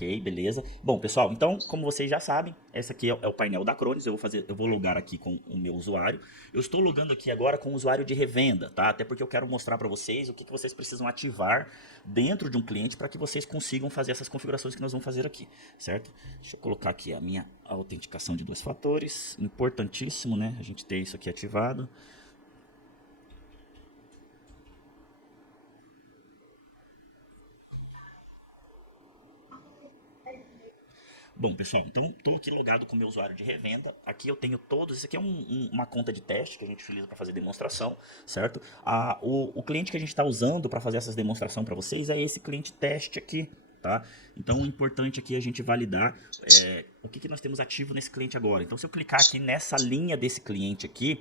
Ok, beleza. Bom, pessoal, então, como vocês já sabem, esse aqui é o painel da Acronis. Eu vou logar aqui com o meu usuário. Eu estou logando aqui agora com o usuário de revenda, tá? Até porque eu quero mostrar para vocês o que vocês precisam ativar dentro de um cliente para que vocês consigam fazer essas configurações que nós vamos fazer aqui, certo? Deixa eu colocar aqui a minha autenticação de 2 fatores. Importantíssimo, né? A gente ter isso aqui ativado. Bom, pessoal, então estou aqui logado com o meu usuário de revenda. Aqui eu tenho todos. Isso aqui é uma conta de teste que a gente utiliza para fazer demonstração, certo? O cliente que a gente está usando para fazer essas demonstrações para vocês é esse cliente teste aqui, tá? Então o importante aqui é a gente validar o que nós temos ativo nesse cliente agora. Então se eu clicar aqui nessa linha desse cliente aqui,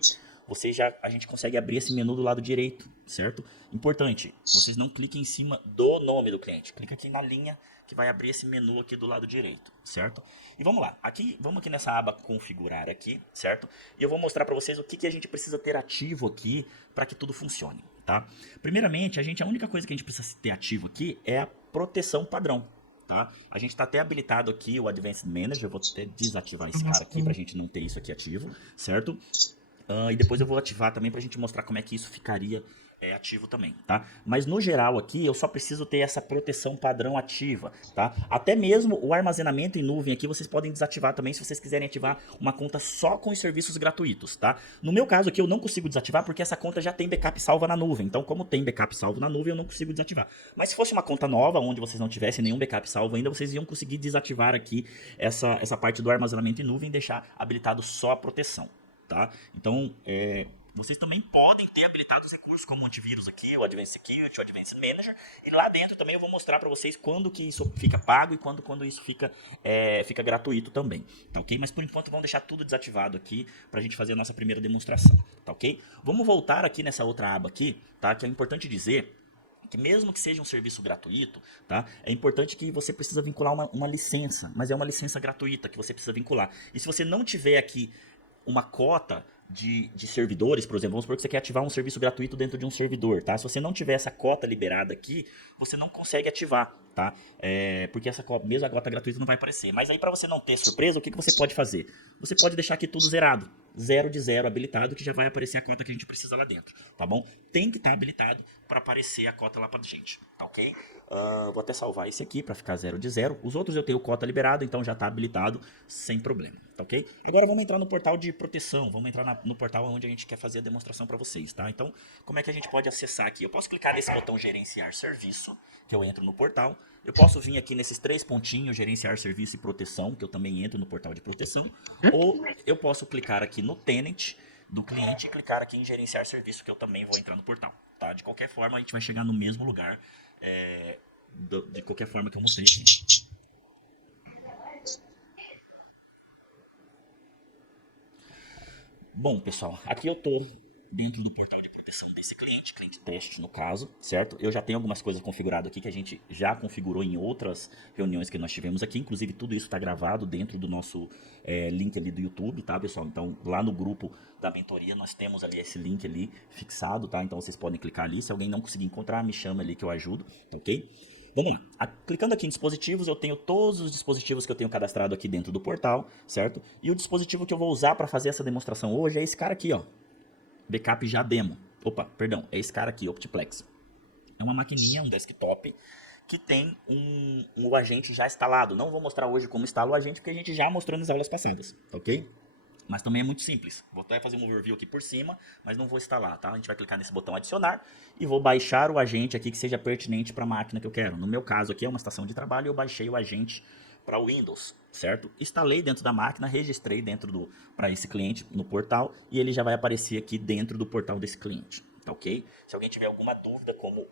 a gente consegue abrir esse menu do lado direito, certo? Importante, vocês não cliquem em cima do nome do cliente, clica aqui na linha que vai abrir esse menu aqui do lado direito, certo? E vamos lá, vamos aqui nessa aba configurar aqui, certo? E eu vou mostrar para vocês o que a gente precisa ter ativo aqui para que tudo funcione, tá? Primeiramente, a única coisa que a gente precisa ter ativo aqui é a proteção padrão, tá? A gente está até habilitado aqui o Advanced Manager. Eu vou até desativar esse cara aqui para a gente não ter isso aqui ativo, certo? E depois eu vou ativar também para a gente mostrar como é que isso ficaria ativo também, tá? Mas no geral aqui eu só preciso ter essa proteção padrão ativa, tá? Até mesmo o armazenamento em nuvem aqui vocês podem desativar também se vocês quiserem ativar uma conta só com os serviços gratuitos, tá? No meu caso aqui eu não consigo desativar porque essa conta já tem backup salva na nuvem. Então como tem backup salvo na nuvem eu não consigo desativar. Mas se fosse uma conta nova onde vocês não tivessem nenhum backup salvo ainda, vocês iam conseguir desativar aqui essa parte do armazenamento em nuvem e deixar habilitado só a proteção. Tá? Então, vocês também podem ter habilitados recursos como o antivírus aqui, o Advanced Security, o Advanced Manager, e lá dentro também eu vou mostrar para vocês quando que isso fica pago e quando isso fica gratuito também, tá ok? Mas por enquanto vamos deixar tudo desativado aqui para a gente fazer a nossa primeira demonstração, tá ok? Vamos voltar aqui nessa outra aba aqui, tá? Que é importante dizer que mesmo que seja um serviço gratuito, tá? É importante que você precisa vincular uma licença, mas é uma licença gratuita que você precisa vincular. E se você não tiver aqui uma cota de servidores, por exemplo, vamos supor que você quer ativar um serviço gratuito dentro de um servidor, tá? Se você não tiver essa cota liberada aqui, você não consegue ativar, tá? Porque mesmo a cota gratuita não vai aparecer. Mas aí para você não ter surpresa, o que você pode fazer? Você pode deixar aqui tudo zerado, 0 de 0 habilitado, que já vai aparecer a cota que a gente precisa lá dentro, tá bom? Tem que estar habilitado para aparecer a cota lá pra gente, tá ok? Vou até salvar esse aqui para ficar 0 de 0. Os outros eu tenho cota liberado, então já está habilitado sem problema, tá ok? Agora vamos entrar no portal de proteção, vamos entrar no portal onde a gente quer fazer a demonstração para vocês, tá? Então, como é que a gente pode acessar aqui? Eu posso clicar nesse botão gerenciar serviço, que eu entro no portal. Eu posso vir aqui nesses 3 pontinhos, gerenciar serviço e proteção, que eu também entro no portal de proteção. Ou eu posso clicar aqui no tenant do cliente e clicar aqui em gerenciar serviço, que eu também vou entrar no portal, tá? De qualquer forma, a gente vai chegar no mesmo lugar, de qualquer forma que eu mostrei aqui. Bom, pessoal, aqui eu tô dentro do portal de proteção desse cliente teste no caso, certo? Eu já tenho algumas coisas configuradas aqui que a gente já configurou em outras reuniões que nós tivemos aqui, inclusive tudo isso está gravado dentro do nosso link ali do YouTube, tá, pessoal? Então, lá no grupo da mentoria nós temos ali esse link ali fixado, tá? Então vocês podem clicar ali, se alguém não conseguir encontrar, me chama ali que eu ajudo, tá ok? Vamos lá, clicando aqui em dispositivos, eu tenho todos os dispositivos que eu tenho cadastrado aqui dentro do portal, certo? E o dispositivo que eu vou usar para fazer essa demonstração hoje é esse cara aqui, ó, Backup já demo. Opa, perdão, é esse cara aqui, Optiplex. É uma maquininha, um desktop, que tem um agente já instalado. Não vou mostrar hoje como instala o agente, porque a gente já mostrou nas aulas passadas, ok? Mas também é muito simples. Vou até fazer um overview aqui por cima, mas não vou instalar, tá? A gente vai clicar nesse botão adicionar e vou baixar o agente aqui que seja pertinente para a máquina que eu quero. No meu caso aqui é uma estação de trabalho e eu baixei o agente para o Windows, certo? Instalei dentro da máquina, registrei para esse cliente no portal e ele já vai aparecer aqui dentro do portal desse cliente, tá ok? Se alguém tiver alguma dúvida como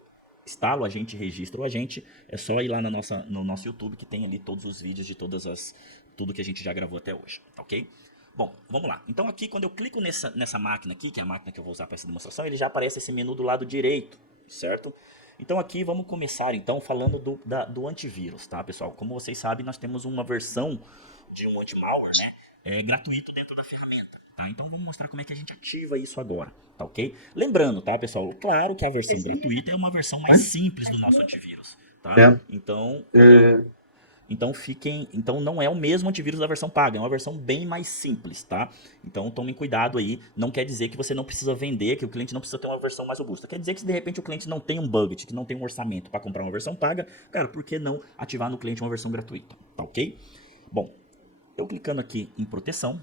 instala o agente, registra o agente, é só ir lá no nosso YouTube que tem ali todos os vídeos de tudo que a gente já gravou até hoje, tá ok? Bom, vamos lá. Então aqui quando eu clico nessa máquina aqui, que é a máquina que eu vou usar para essa demonstração, ele já aparece esse menu do lado direito, certo? Então aqui vamos começar então falando do antivírus, tá, pessoal? Como vocês sabem, nós temos uma versão de um anti-malware, né, gratuito dentro da ferramenta, tá? Então vamos mostrar como é que a gente ativa isso agora, tá ok? Lembrando, tá, pessoal? Claro que a versão gratuita é uma versão mais simples do nosso antivírus, tá? É, Então, é, Então não é o mesmo antivírus da versão paga, é uma versão bem mais simples, tá? Então tomem cuidado aí, não quer dizer que você não precisa vender, que o cliente não precisa ter uma versão mais robusta. Quer dizer que se de repente o cliente não tem um budget, que não tem um orçamento para comprar uma versão paga, cara, por que não ativar no cliente uma versão gratuita, tá ok? Bom, eu clicando aqui em proteção,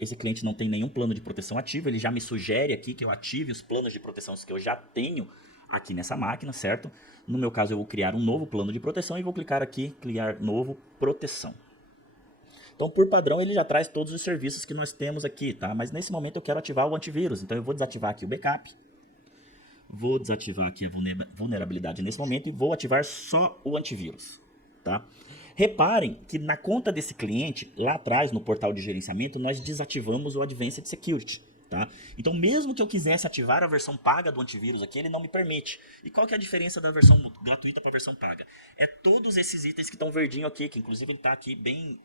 esse cliente não tem nenhum plano de proteção ativo, ele já me sugere aqui que eu ative os planos de proteção que eu já tenho aqui nessa máquina, certo? No meu caso, eu vou criar um novo plano de proteção e vou clicar aqui, criar novo proteção. Então, por padrão, ele já traz todos os serviços que nós temos aqui, tá? Mas nesse momento eu quero ativar o antivírus, então eu vou desativar aqui o backup, vou desativar aqui a vulnerabilidade nesse momento e vou ativar só o antivírus, tá? Reparem que na conta desse cliente, lá atrás no portal de gerenciamento, nós desativamos o Advanced Security. Tá? Então, mesmo que eu quisesse ativar a versão paga do antivírus aqui, ele não me permite. E qual que é a diferença da versão gratuita para a versão paga? É todos esses itens que estão verdinho aqui, que inclusive ele está aqui bem...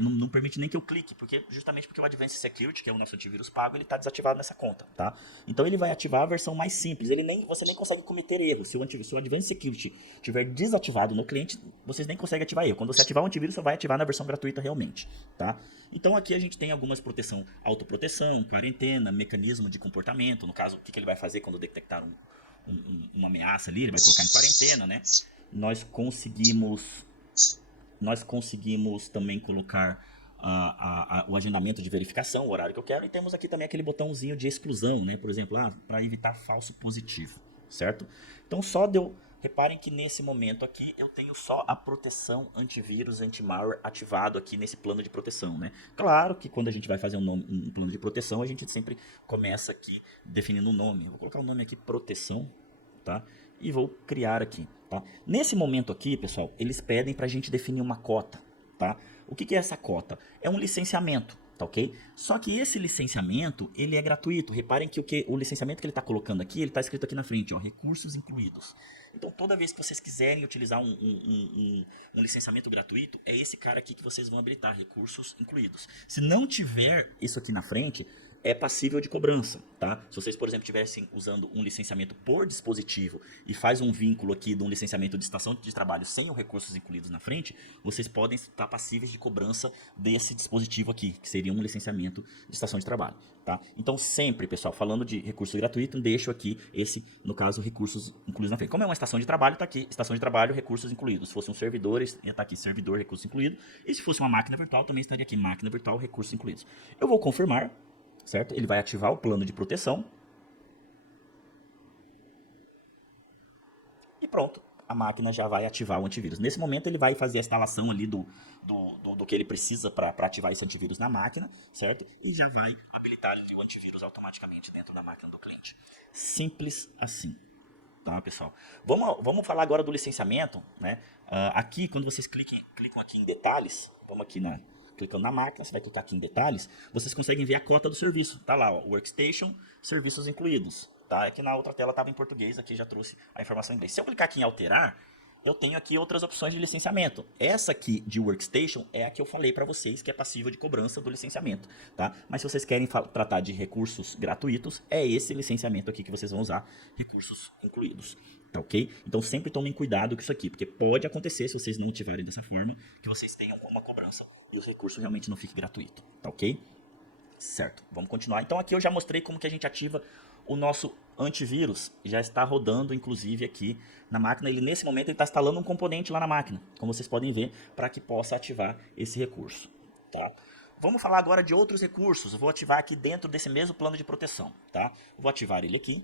não permite nem que eu clique, justamente porque o Advanced Security, que é o nosso antivírus pago, ele está desativado nessa conta, tá? Então ele vai ativar a versão mais simples, você nem consegue cometer erro. Se o Advanced Security estiver desativado no cliente, vocês nem conseguem ativar erro. Quando você ativar o antivírus, você vai ativar na versão gratuita realmente, tá? Então aqui a gente tem algumas proteção, autoproteção, quarentena, mecanismo de comportamento, no caso, o que ele vai fazer quando detectar uma ameaça ali, ele vai colocar em quarentena, né? Nós conseguimos também colocar o agendamento de verificação, o horário que eu quero, e temos aqui também aquele botãozinho de exclusão, né? Por exemplo, para evitar falso positivo, certo? Então reparem que nesse momento aqui eu tenho só a proteção antivírus, anti-malware ativado aqui nesse plano de proteção, né? Claro que quando a gente vai fazer um plano de proteção, a gente sempre começa aqui definindo o nome. Eu vou colocar o nome aqui proteção, tá? E vou criar aqui, tá? Nesse momento aqui, pessoal, eles pedem para a gente definir uma cota, tá? O que é essa cota? É um licenciamento, tá ok? Só que esse licenciamento, ele é gratuito. Reparem que o licenciamento que ele está colocando aqui, ele está escrito aqui na frente, ó, recursos incluídos. Então, toda vez que vocês quiserem utilizar um licenciamento gratuito, é esse cara aqui que vocês vão habilitar, recursos incluídos. Se não tiver isso aqui na frente, é passível de cobrança, tá? Se vocês, por exemplo, estivessem usando um licenciamento por dispositivo e faz um vínculo aqui de um licenciamento de estação de trabalho sem os recursos incluídos na frente, vocês podem estar passíveis de cobrança desse dispositivo aqui, que seria um licenciamento de estação de trabalho, tá? Então sempre, pessoal, falando de recurso gratuito, deixo aqui esse, no caso, recursos incluídos na frente. Como é uma estação de trabalho, tá aqui, estação de trabalho, recursos incluídos. Se fosse um servidor, ia estar aqui, servidor, recursos incluídos. E se fosse uma máquina virtual, também estaria aqui, máquina virtual, recursos incluídos. Eu vou confirmar, certo? Ele vai ativar o plano de proteção. E pronto, a máquina já vai ativar o antivírus. Nesse momento ele vai fazer a instalação ali do que ele precisa para ativar esse antivírus na máquina, certo? E já vai habilitar ali o antivírus automaticamente dentro da máquina do cliente. Simples assim. Tá, pessoal? Vamos falar agora do licenciamento, né? Aqui, quando vocês clicam aqui em detalhes, vamos aqui clicando na máquina, você vai clicar aqui em detalhes, vocês conseguem ver a cota do serviço. Tá lá, ó, Workstation, serviços incluídos. Tá? É que na outra tela estava em português, aqui já trouxe a informação em inglês. Se eu clicar aqui em alterar, eu tenho aqui outras opções de licenciamento. Essa aqui de Workstation é a que eu falei para vocês que é passível de cobrança do licenciamento, tá? Mas se vocês querem tratar de recursos gratuitos, é esse licenciamento aqui que vocês vão usar, recursos incluídos, tá ok? Então sempre tomem cuidado com isso aqui, porque pode acontecer, se vocês não ativarem dessa forma, que vocês tenham uma cobrança e o recurso realmente não fique gratuito, tá ok? Certo, vamos continuar. Então aqui eu já mostrei como que a gente ativa o nosso antivírus, já está rodando inclusive aqui na máquina. Nesse momento ele está instalando um componente lá na máquina, como vocês podem ver, para que possa ativar esse recurso, tá? Vamos falar agora de outros recursos. Eu vou ativar aqui dentro desse mesmo plano de proteção, tá? Vou ativar ele aqui.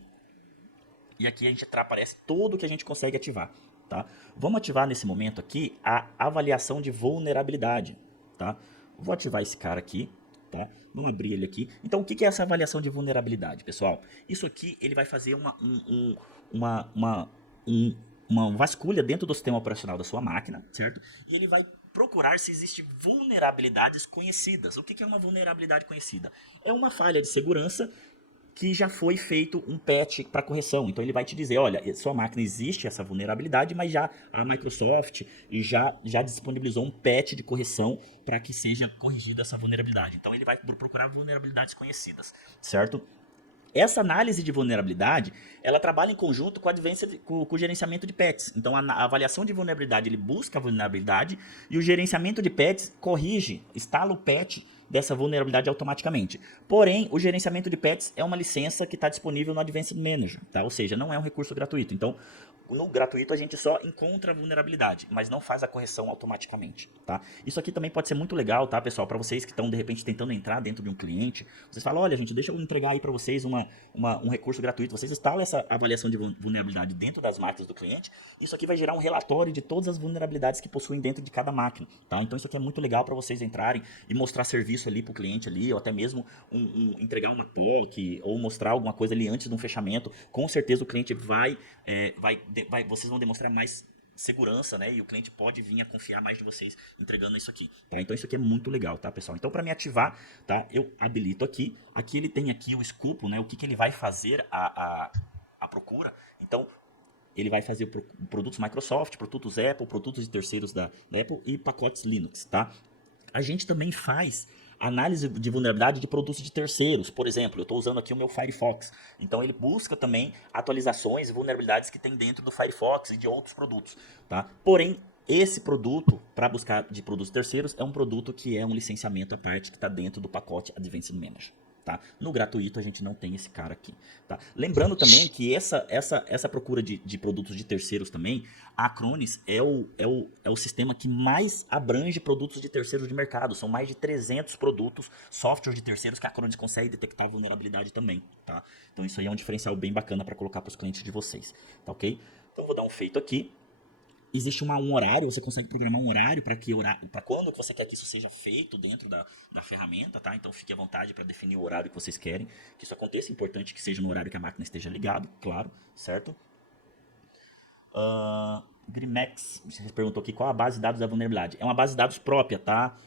E aqui a gente aparece tudo que a gente consegue ativar, tá? Vamos ativar nesse momento aqui a avaliação de vulnerabilidade, tá? Vou ativar esse cara aqui, tá? Vamos abrir ele aqui. Então, o que é essa avaliação de vulnerabilidade, pessoal? Isso aqui, ele vai fazer uma vasculha dentro do sistema operacional da sua máquina, certo? E ele vai procurar se existem vulnerabilidades conhecidas. O que é uma vulnerabilidade conhecida? É uma falha de segurança que já foi feito um patch para correção. Então ele vai te dizer, olha, sua máquina existe essa vulnerabilidade, mas já a Microsoft já disponibilizou um patch de correção para que seja corrigida essa vulnerabilidade. Então ele vai procurar vulnerabilidades conhecidas, certo? essa análise de vulnerabilidade, ela trabalha em conjunto com com o gerenciamento de patches. Então, a avaliação de vulnerabilidade, ele busca a vulnerabilidade e o gerenciamento de patches corrige, instala o patch dessa vulnerabilidade automaticamente. Porém, o gerenciamento de patches é uma licença que está disponível no Advanced Manager, tá? Ou seja, não é um recurso gratuito. Então, no gratuito a gente só encontra a vulnerabilidade, mas não faz a correção automaticamente, tá? Isso aqui também pode ser muito legal, tá, pessoal? Para vocês que estão, de repente, tentando entrar dentro de um cliente, vocês falam, olha, gente, deixa eu entregar aí para vocês um recurso gratuito. Vocês instalam essa avaliação de vulnerabilidade dentro das máquinas do cliente. Isso aqui vai gerar um relatório de todas as vulnerabilidades que possuem dentro de cada máquina, tá? Então, isso aqui é muito legal para vocês entrarem e mostrar serviço ali para o cliente ali, ou até mesmo entregar uma POC, ou mostrar alguma coisa ali antes de um fechamento. Com certeza o cliente vocês vão demonstrar mais segurança, né? E o cliente pode vir a confiar mais de vocês entregando isso aqui, tá? Então isso aqui é muito legal, tá, pessoal? Então, para me ativar, tá? Eu habilito aqui. Aqui ele tem aqui o escopo, né? O que ele vai fazer a procura. Então, ele vai fazer produtos Microsoft, produtos Apple, produtos de terceiros da Apple e pacotes Linux, tá? A gente também faz análise de vulnerabilidade de produtos de terceiros. Por exemplo, eu estou usando aqui o meu Firefox. Então ele busca também atualizações e vulnerabilidades que tem dentro do Firefox e de outros produtos, tá? Porém, esse produto, para buscar de produtos terceiros, é um produto que é um licenciamento à parte que está dentro do pacote Advanced Manager. Tá? No gratuito a gente não tem esse cara aqui, tá? Lembrando também que essa procura de produtos de terceiros também, a Acronis é o sistema que mais abrange produtos de terceiros de mercado. São mais de 300 produtos, softwares de terceiros que a Acronis consegue detectar vulnerabilidade também, tá? Então isso aí é um diferencial bem bacana para colocar para os clientes de vocês, tá ok? Então vou dar um feito aqui. Existe um horário, você consegue programar um horário para quando que você quer que isso seja feito dentro da ferramenta, tá? Então fique à vontade para definir o horário que vocês querem que isso aconteça. É importante que seja no horário que a máquina esteja ligada, claro, certo? Grimex, você perguntou aqui qual a base de dados da vulnerabilidade. É uma base de dados própria, tá?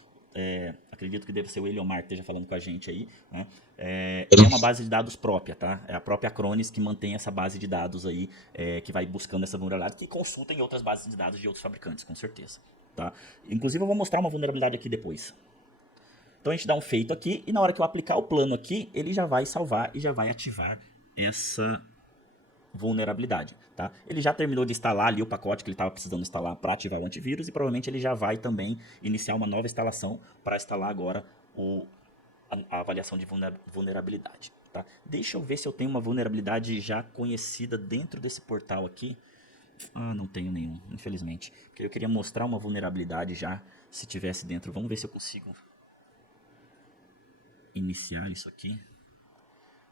Acredito que deve ser o Eliomar que esteja falando com a gente aí, né? É uma base de dados própria, tá? É a própria Acronis que mantém essa base de dados aí, que vai buscando essa vulnerabilidade, que consulta em outras bases de dados de outros fabricantes, com certeza, tá? Inclusive eu vou mostrar uma vulnerabilidade aqui depois. Então a gente dá um feito aqui, e na hora que eu aplicar o plano aqui, ele já vai salvar e já vai ativar essa vulnerabilidade, tá? Ele já terminou de instalar ali o pacote que ele estava precisando instalar para ativar o antivírus, e provavelmente ele já vai também iniciar uma nova instalação para instalar agora a avaliação de vulnerabilidade, tá? Deixa eu ver se eu tenho uma vulnerabilidade já conhecida dentro desse portal aqui. Não tenho nenhum, infelizmente, porque eu queria mostrar uma vulnerabilidade já, se tivesse dentro. Vamos ver se eu consigo iniciar isso aqui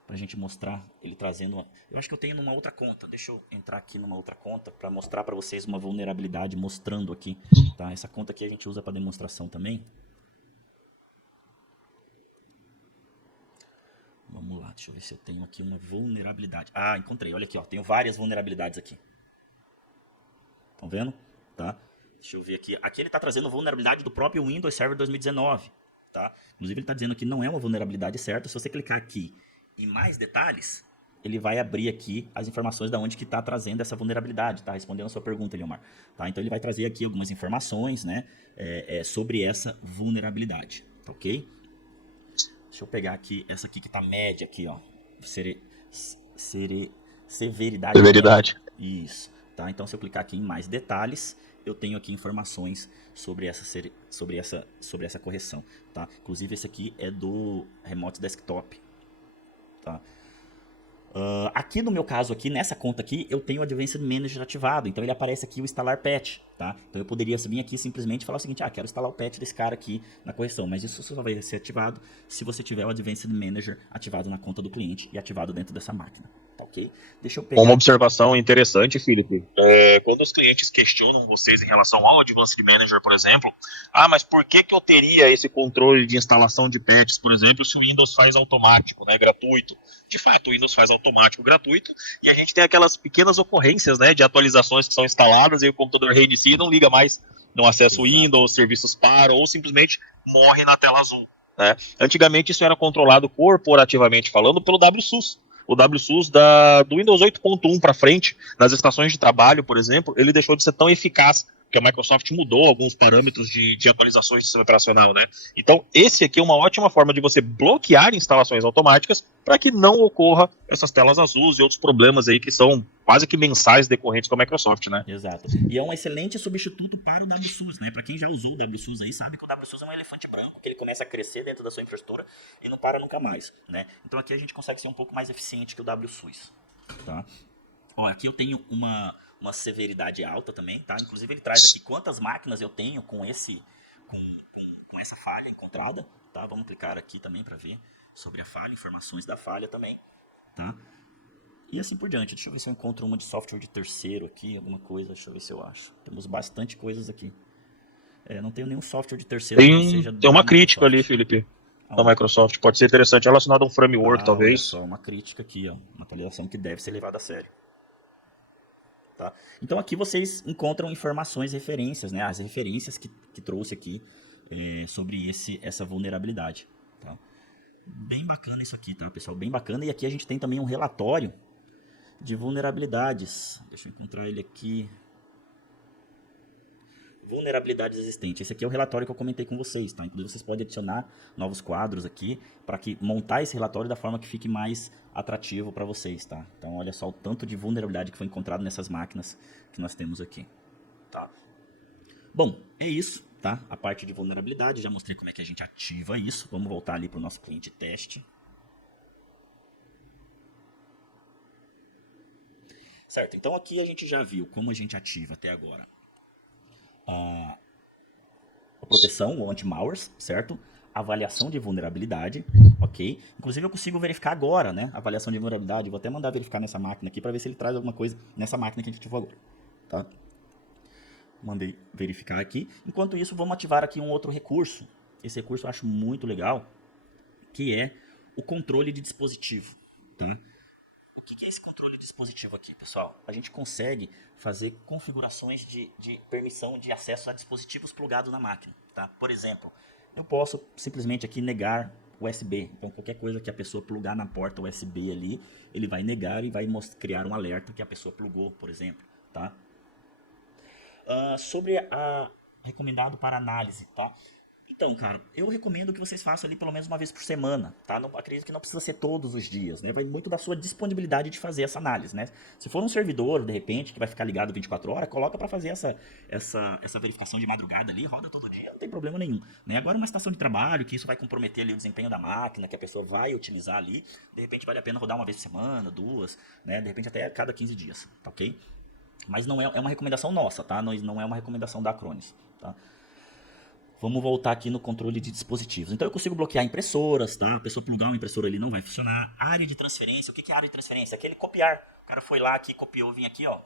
pra gente mostrar ele trazendo eu acho que eu tenho numa outra conta. Deixa eu entrar aqui numa outra conta para mostrar para vocês uma vulnerabilidade mostrando aqui, tá? Essa conta aqui a gente usa para demonstração também. Vamos lá, deixa eu ver se eu tenho aqui uma vulnerabilidade. Encontrei, olha aqui, ó, tenho várias vulnerabilidades aqui. Estão vendo? Tá? Deixa eu ver aqui. Aqui ele está trazendo vulnerabilidade do próprio Windows Server 2019, tá? Inclusive ele está dizendo que não é uma vulnerabilidade certa. Se você clicar aqui em mais detalhes, ele vai abrir aqui as informações de onde que está trazendo essa vulnerabilidade, tá? Respondendo a sua pergunta, Eliomar. Tá? Então ele vai trazer aqui algumas informações, né, sobre essa vulnerabilidade, tá ok? Deixa eu pegar aqui essa aqui que está média aqui, ó. Severidade. Severidade. Isso, tá? Então se eu clicar aqui em mais detalhes, eu tenho aqui informações sobre essa correção, tá? Inclusive esse aqui é do Remote Desktop, tá? Aqui no meu caso, aqui nessa conta aqui, eu tenho o Advanced Manager ativado, então ele aparece aqui o instalar patch, tá? Então eu poderia vir aqui simplesmente e falar o seguinte, quero instalar o patch desse cara aqui na correção, mas isso só vai ser ativado se você tiver o Advanced Manager ativado na conta do cliente e ativado dentro dessa máquina, tá ok? Deixa eu pegar... Uma observação interessante, Felipe, quando os clientes questionam vocês em relação ao Advanced Manager, por exemplo, mas por que eu teria esse controle de instalação de patches, por exemplo, se o Windows faz automático, né, gratuito? De fato, o Windows faz automático gratuito e a gente tem aquelas pequenas ocorrências, né, de atualizações que são instaladas e o computador reinicia e não liga mais, não acessa o Windows, serviços param ou simplesmente morre na tela azul, né? Antigamente isso era controlado corporativamente falando pelo WSUS, O WSUS do Windows 8.1 para frente, nas estações de trabalho, por exemplo, ele deixou de ser tão eficaz, porque a Microsoft mudou alguns parâmetros de atualizações de sistema operacional, né? Então, esse aqui é uma ótima forma de você bloquear instalações automáticas para que não ocorra essas telas azuis e outros problemas aí que são quase que mensais decorrentes com a Microsoft, né? Exato. E é um excelente substituto para o WSUS, né? Para quem já usou o WSUS aí, sabe que o WSUS é um elefante branco, que ele começa a crescer dentro da sua infraestrutura e não para nunca mais, né? Então aqui a gente consegue ser um pouco mais eficiente que o WSUS, tá? Ó, aqui eu tenho uma severidade alta também, tá? Inclusive ele traz aqui quantas máquinas eu tenho com essa falha encontrada, tá? Vamos clicar aqui também para ver sobre a falha, informações da falha também, tá? E assim por diante. Deixa eu ver se eu encontro uma de software de terceiro aqui, alguma coisa, deixa eu ver se eu acho. Temos bastante coisas aqui. Não tenho nenhum software de terceiro que não seja Tem uma da crítica Microsoft. ali, Felipe, da Microsoft. Pode ser interessante, relacionado a um framework, Olha talvez. só, uma crítica aqui, ó, uma atualização que deve ser levada a sério. Tá? Então aqui vocês encontram informações, referências, né? As referências que trouxe aqui sobre essa vulnerabilidade. Tá? Bem bacana isso aqui, tá, pessoal? Bem bacana. E aqui a gente tem também um relatório de vulnerabilidades. Deixa eu encontrar ele aqui. Vulnerabilidades existentes. Esse aqui é o relatório que eu comentei com vocês, tá? Inclusive vocês podem adicionar novos quadros aqui para que montar esse relatório da forma que fique mais atrativo para vocês, tá? Então olha só o tanto de vulnerabilidade que foi encontrado nessas máquinas que nós temos aqui, tá? Bom, é isso, tá? A parte de vulnerabilidade, já mostrei como é que a gente ativa isso. Vamos voltar ali para o nosso cliente teste. Certo, então aqui a gente já viu como a gente ativa até agora a proteção, o anti-malwares, certo? Avaliação de vulnerabilidade, ok? Inclusive eu consigo verificar agora, né? Avaliação de vulnerabilidade, vou até mandar verificar nessa máquina aqui para ver se ele traz alguma coisa nessa máquina que a gente ativou agora, tá? Mandei verificar aqui. Enquanto isso, vamos ativar aqui um outro recurso. Esse recurso eu acho muito legal, que é o controle de dispositivo, tá? O que é esse controle de dispositivo aqui, pessoal? A gente consegue fazer configurações de permissão de acesso a dispositivos plugados na máquina, tá? Por exemplo, eu posso simplesmente aqui negar USB. Então, qualquer coisa que a pessoa plugar na porta USB ali, ele vai negar e vai criar um alerta que a pessoa plugou, por exemplo, tá? Sobre a recomendado para análise, tá? Então, cara, eu recomendo que vocês façam ali pelo menos uma vez por semana, tá? Não, acredito que não precisa ser todos os dias, né? Vai muito da sua disponibilidade de fazer essa análise, né? Se for um servidor, de repente, que vai ficar ligado 24 horas, coloca para fazer essa verificação de madrugada ali, roda todo dia, não tem problema nenhum, né? Agora, uma estação de trabalho, que isso vai comprometer ali o desempenho da máquina, que a pessoa vai utilizar ali, de repente vale a pena rodar uma vez por semana, duas, né? De repente até a cada 15 dias, tá ok? Mas não é uma recomendação nossa, tá? Não é uma recomendação da Acronis, tá? Vamos voltar aqui no controle de dispositivos. Então eu consigo bloquear impressoras, tá? A pessoa plugar uma impressora ali não vai funcionar. Área de transferência, o que é área de transferência? Aquele copiar. O cara foi lá aqui, copiou, vim aqui, ó,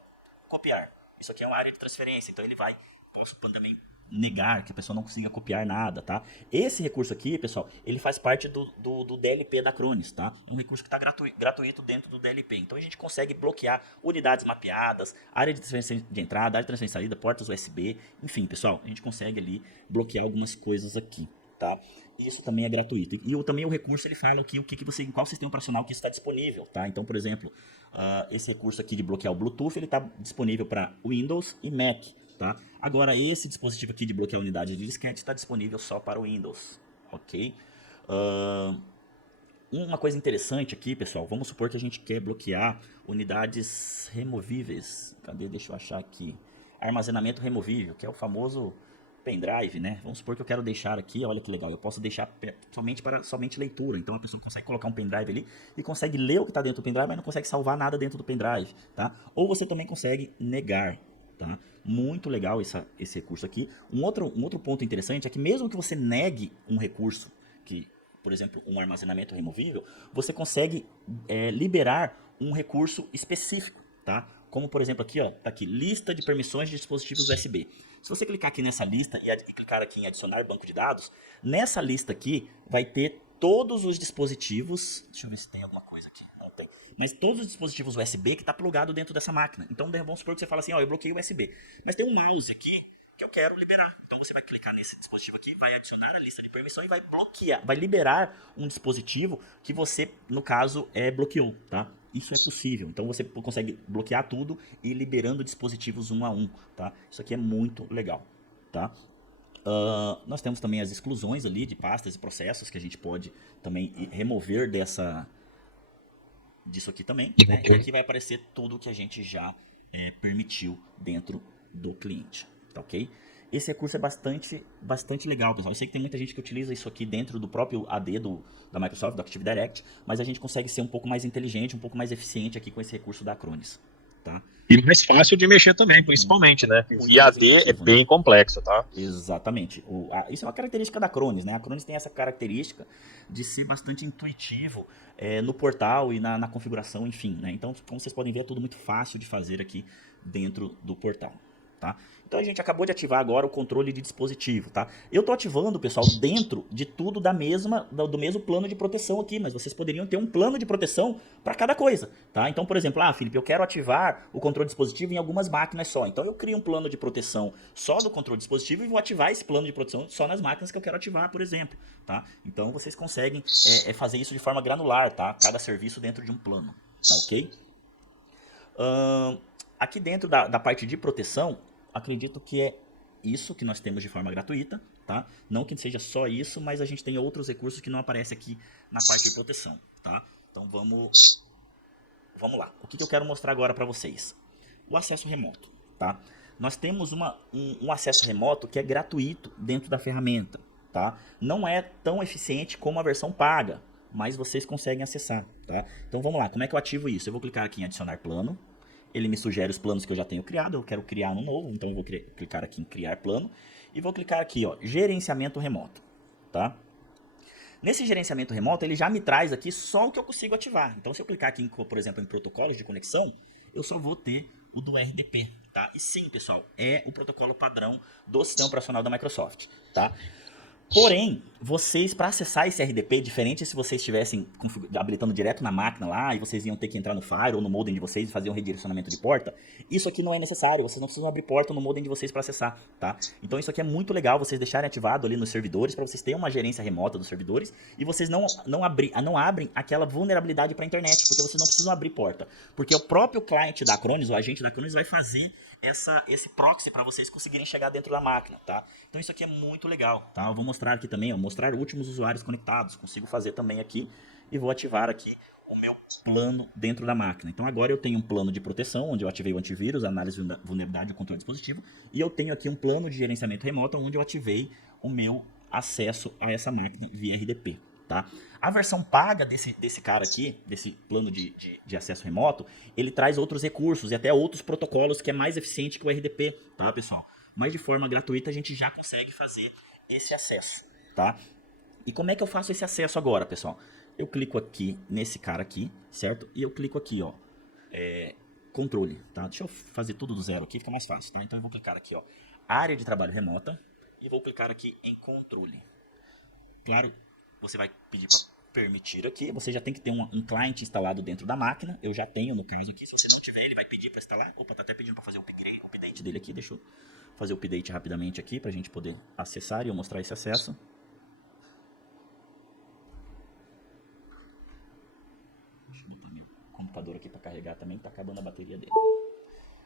copiar. Isso aqui é uma área de transferência, então ele vai, posso também negar que a pessoa não consiga copiar nada, tá? Esse recurso aqui, pessoal, ele faz parte do DLP da Acronis, tá? É um recurso que está gratuito dentro do DLP. Então a gente consegue bloquear unidades mapeadas, área de transferência de entrada, área de transferência de saída, portas USB, enfim, pessoal, a gente consegue ali bloquear algumas coisas aqui, tá? Isso também é gratuito. E também o recurso ele fala que em qual sistema operacional que isso está disponível, tá? Então, por exemplo, esse recurso aqui de bloquear o Bluetooth, ele está disponível para Windows e Mac, tá? Agora, esse dispositivo aqui de bloquear unidade de disquete está disponível só para o Windows, ok? Uma coisa interessante aqui, pessoal, vamos supor que a gente quer bloquear unidades removíveis. Cadê? Deixa eu achar aqui. Armazenamento removível, que é o famoso pendrive, né? Vamos supor que eu quero deixar aqui, olha que legal, eu posso deixar somente leitura. Então a pessoa consegue colocar um pendrive ali e consegue ler o que está dentro do pendrive, mas não consegue salvar nada dentro do pendrive, tá? Ou você também consegue negar, tá? Muito legal esse recurso aqui. Um outro ponto interessante é que mesmo que você negue um recurso, por exemplo, um armazenamento removível, você consegue liberar um recurso específico, tá? Como, por exemplo, aqui, ó, tá aqui, lista de permissões de dispositivos USB. Se você clicar aqui nessa lista e clicar aqui em adicionar banco de dados, nessa lista aqui vai ter todos os dispositivos, deixa eu ver se tem alguma coisa aqui, não tem, mas todos os dispositivos USB que está plugado dentro dessa máquina. Então, vamos supor que você fala assim, ó, eu bloqueei o USB, mas tem um mouse aqui que eu quero liberar. Então você vai clicar nesse dispositivo aqui, vai adicionar a lista de permissão e vai bloquear, vai liberar um dispositivo que você, no caso, bloqueou, tá? Isso é possível. Então você consegue bloquear tudo e ir liberando dispositivos um a um, tá? Isso aqui é muito legal, tá? Nós temos também as exclusões ali de pastas e processos que a gente pode também remover disso aqui também, né? E aqui vai aparecer tudo o que a gente já permitiu dentro do cliente, tá ok? Esse recurso é bastante legal, pessoal. Eu sei que tem muita gente que utiliza isso aqui dentro do próprio AD da Microsoft, do Active Direct, mas a gente consegue ser um pouco mais inteligente, um pouco mais eficiente aqui com esse recurso da Acronis, tá? E mais fácil de mexer também, principalmente, né? O IAD é bem complexo, tá? Exatamente. Isso é uma característica da Acronis, né? A Acronis tem essa característica de ser bastante intuitivo no portal e na configuração, enfim, né? Então, como vocês podem ver, é tudo muito fácil de fazer aqui dentro do portal, tá? Então a gente acabou de ativar agora o controle de dispositivo, tá? Eu tô ativando, pessoal, dentro de tudo do mesmo plano de proteção aqui, mas vocês poderiam ter um plano de proteção para cada coisa, tá? Então, por exemplo, Felipe, eu quero ativar o controle de dispositivo em algumas máquinas só. Então eu crio um plano de proteção só do controle de dispositivo e vou ativar esse plano de proteção só nas máquinas que eu quero ativar, por exemplo, tá? Então vocês conseguem fazer isso de forma granular, tá? Cada serviço dentro de um plano, tá ok? Aqui dentro da parte de proteção, acredito que é isso que nós temos de forma gratuita, tá? Não que seja só isso, mas a gente tem outros recursos que não aparecem aqui na parte de proteção, tá? Então vamos lá. O que eu quero mostrar agora para vocês? O acesso remoto, tá? Nós temos um acesso remoto que é gratuito dentro da ferramenta, tá? Não é tão eficiente como a versão paga, mas vocês conseguem acessar, tá? Então vamos lá, como é que eu ativo isso? Eu vou clicar aqui em adicionar plano. Ele me sugere os planos que eu já tenho criado, eu quero criar um novo, então eu vou clicar aqui em criar plano e vou clicar aqui, ó, gerenciamento remoto, tá? Nesse gerenciamento remoto, ele já me traz aqui só o que eu consigo ativar. Então, se eu clicar aqui, por exemplo, em protocolos de conexão, eu só vou ter o do RDP, tá? E sim, pessoal, é o protocolo padrão do sistema operacional da Microsoft, tá? Porém, vocês, para acessar esse RDP, diferente se vocês estivessem habilitando direto na máquina lá e vocês iam ter que entrar no Fire ou no modem de vocês e fazer um redirecionamento de porta, isso aqui não é necessário, vocês não precisam abrir porta no modem de vocês para acessar, tá? Então isso aqui é muito legal, vocês deixarem ativado ali nos servidores, para vocês terem uma gerência remota dos servidores e vocês não abrem aquela vulnerabilidade para a internet, porque vocês não precisam abrir porta, porque o próprio cliente da Acronis, o agente da Acronis vai fazer esse proxy para vocês conseguirem chegar dentro da máquina, tá? Então isso aqui é muito legal, tá? Eu vou mostrar aqui também, ó, mostrar últimos usuários conectados, consigo fazer também aqui e vou ativar aqui o meu plano dentro da máquina. Então agora eu tenho um plano de proteção, onde eu ativei o antivírus, análise de vulnerabilidade e o controle de dispositivo, e eu tenho aqui um plano de gerenciamento remoto, onde eu ativei o meu acesso a essa máquina via RDP. Tá? A versão paga desse cara aqui, desse plano de acesso remoto, ele traz outros recursos e até outros protocolos que é mais eficiente que o RDP, tá, pessoal? Mas de forma gratuita a gente já consegue fazer esse acesso, tá? E como é que eu faço esse acesso agora, pessoal? Eu clico aqui nesse cara aqui, certo? E eu clico aqui, ó, controle, tá? Deixa eu fazer tudo do zero aqui, fica mais fácil, tá? Então eu vou clicar aqui, ó, área de trabalho remota e vou clicar aqui em controle. Claro, você vai pedir para permitir aqui, você já tem que ter um client instalado dentro da máquina, eu já tenho no caso aqui, se você não tiver ele vai pedir para instalar, opa, tá até pedindo para fazer o update dele aqui, deixa eu fazer o update rapidamente aqui para a gente poder acessar e eu mostrar esse acesso. Deixa eu botar meu computador aqui para carregar também, tá acabando a bateria dele.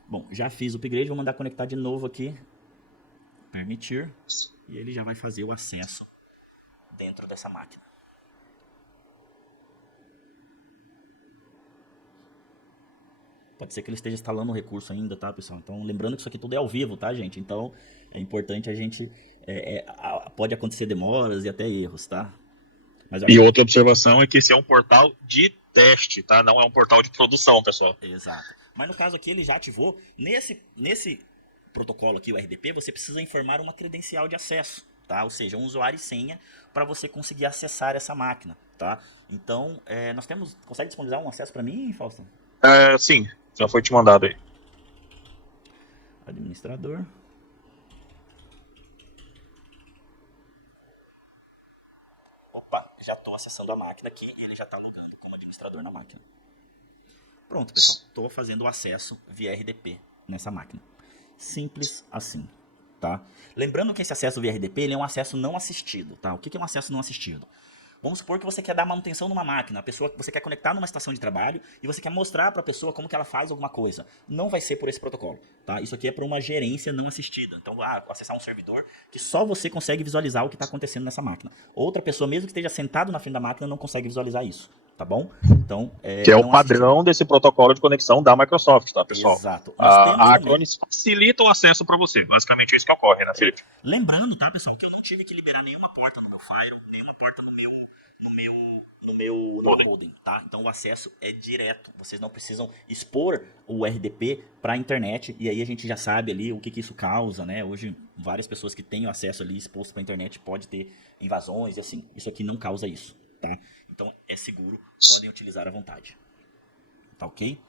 Bom, já fiz o upgrade, vou mandar conectar de novo aqui, permitir, e ele já vai fazer o acesso dentro dessa máquina. Pode ser que ele esteja instalando o recurso ainda, tá, pessoal? Então, lembrando que isso aqui tudo é ao vivo, tá, gente? Então, é importante a gente... pode acontecer demoras e até erros, tá? Mas e outra observação é que esse é um portal de teste, tá? Não é um portal de produção, pessoal. Exato. Mas no caso aqui, ele já ativou. Nesse protocolo aqui, o RDP, você precisa informar uma credencial de acesso, tá? Ou seja, um usuário e senha para você conseguir acessar essa máquina, tá? Então, nós temos... Consegue disponibilizar um acesso para mim, Fausto? Sim, já foi te mandado aí. Administrador. Opa, já estou acessando a máquina aqui e ele já está logando como administrador na máquina. Pronto, pessoal. Estou fazendo o acesso via RDP nessa máquina. Simples assim, tá? Lembrando que esse acesso via RDP, ele é um acesso não assistido, tá? O que é um acesso não assistido? Vamos supor que você quer dar manutenção numa máquina, a pessoa que você quer conectar numa estação de trabalho e você quer mostrar para a pessoa como que ela faz alguma coisa. Não vai ser por esse protocolo, tá? Isso aqui é para uma gerência não assistida. Então, acessar um servidor que só você consegue visualizar o que está acontecendo nessa máquina. Outra pessoa, mesmo que esteja sentado na frente da máquina, não consegue visualizar isso, tá bom? Então, que é o padrão desse protocolo de conexão da Microsoft, tá, pessoal? Exato. A Acronis facilita o acesso para você. Basicamente é isso que ocorre, né, Felipe? Lembrando, tá, pessoal, que eu não tive que liberar nenhuma porta no meu Fire, nenhuma porta no meu modem, tá? Então o acesso é direto. Vocês não precisam expor o RDP para a internet e aí a gente já sabe ali o que isso causa, né? Hoje várias pessoas que têm o acesso ali exposto para a internet pode ter invasões e assim. Isso aqui não causa isso, tá? Então é seguro, podem utilizar à vontade. Tá ok?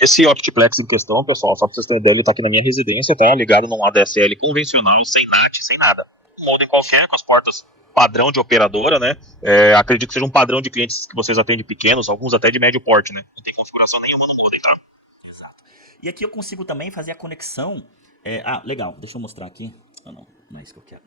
Esse Optiplex em questão, pessoal, só para vocês terem ideia, ele tá aqui na minha residência, tá? Ligado num ADSL convencional, sem NAT, sem nada. Um modem qualquer, com as portas padrão de operadora, né? Acredito que seja um padrão de clientes que vocês atendem pequenos, alguns até de médio porte, né? Não tem configuração nenhuma no modem, tá? Exato. E aqui eu consigo também fazer a conexão. Legal, deixa eu mostrar aqui. Não é isso que eu quero.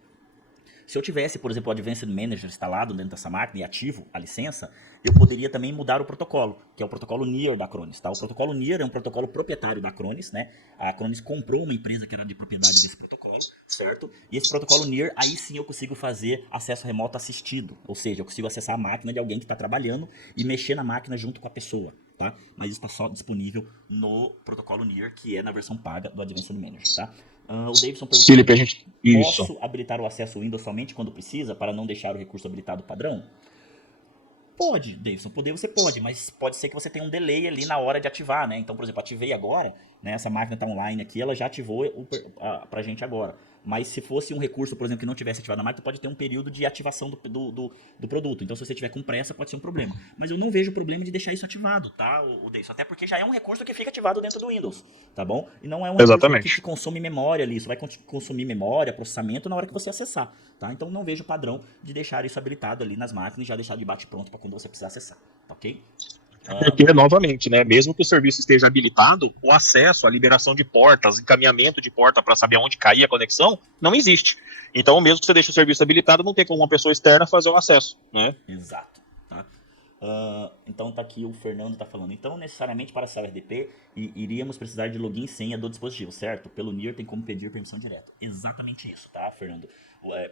Se eu tivesse, por exemplo, o Advanced Manager instalado dentro dessa máquina e ativo a licença, eu poderia também mudar o protocolo, que é o protocolo NIR da Acronis, tá? O protocolo NIR é um protocolo proprietário da Acronis, né? A Acronis comprou uma empresa que era de propriedade desse protocolo, certo? E esse protocolo NIR, aí sim eu consigo fazer acesso remoto assistido, ou seja, eu consigo acessar a máquina de alguém que está trabalhando e mexer na máquina junto com a pessoa, tá? Mas isso está só disponível no protocolo NIR, que é na versão paga do Advanced Manager, tá? O Davidson perguntou, Felipe, posso habilitar o acesso Windows somente quando precisa, para não deixar o recurso habilitado padrão? Pode, Davidson, poder você pode, mas pode ser que você tenha um delay ali na hora de ativar, né? Então, por exemplo, ativei agora, né? Essa máquina está online aqui, ela já ativou pra gente agora. Mas se fosse um recurso, por exemplo, que não tivesse ativado na máquina, pode ter um período de ativação do produto. Então, se você tiver com pressa, pode ser um problema. Mas eu não vejo problema de deixar isso ativado, tá, o Davidson? Até porque já é um recurso que fica ativado dentro do Windows, tá bom? E não é um recurso que consome memória ali. Isso vai consumir memória, processamento na hora que você acessar, tá? Então, não vejo padrão de deixar isso habilitado ali nas máquinas e já deixar de bate-pronto para quando você precisar acessar, tá ok? Porque, novamente, né, mesmo que o serviço esteja habilitado, o acesso, a liberação de portas, encaminhamento de porta para saber onde cair a conexão, não existe. Então, mesmo que você deixe o serviço habilitado, não tem como uma pessoa externa fazer o acesso, né? Exato. Tá? Então, tá aqui o Fernando tá falando. Então, necessariamente para acessar o RDP, iríamos precisar de login e senha do dispositivo, certo? Pelo NIR tem como pedir permissão direta. Exatamente isso, tá, Fernando?